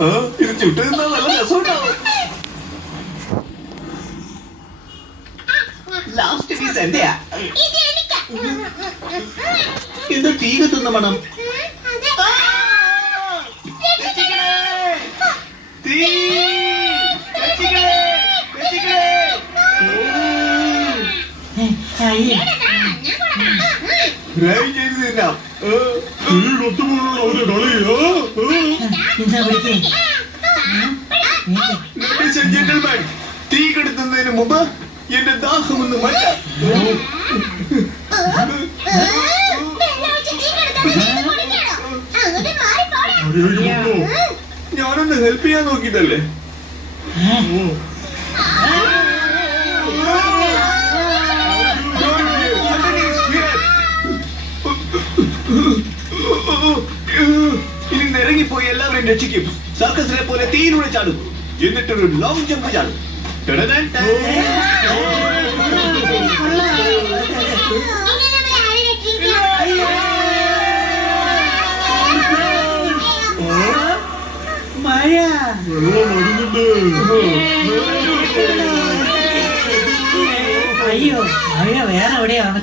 ഇത് ചുട്ടു നിന്നാ നല്ല രസമുണ്ടാവും. Last piece എന്റെയാ. എന്താ തീ കത്തുന്ന മണം? തീ തീ കെടുത്തുന്നതിന് മുമ്പ് എന്റെ ദാഹമൊന്ന് മാറ്റാം. ഞാനൊന്ന് ഹെൽപ്പ് ചെയ്യാൻ നോക്കിട്ടല്ലേ. ഇനി നിറങ്ങിപ്പോയി എല്ലാവരെയും രക്ഷിക്കും. സർക്കസിനെ പോലെ തീയിലൂടെ ചാടും, എന്നിട്ടൊരു ലോങ് ജമ്പ് ചാടും. മഴ അയ്യോ, മഴ വേറെ എവിടെയാണ്.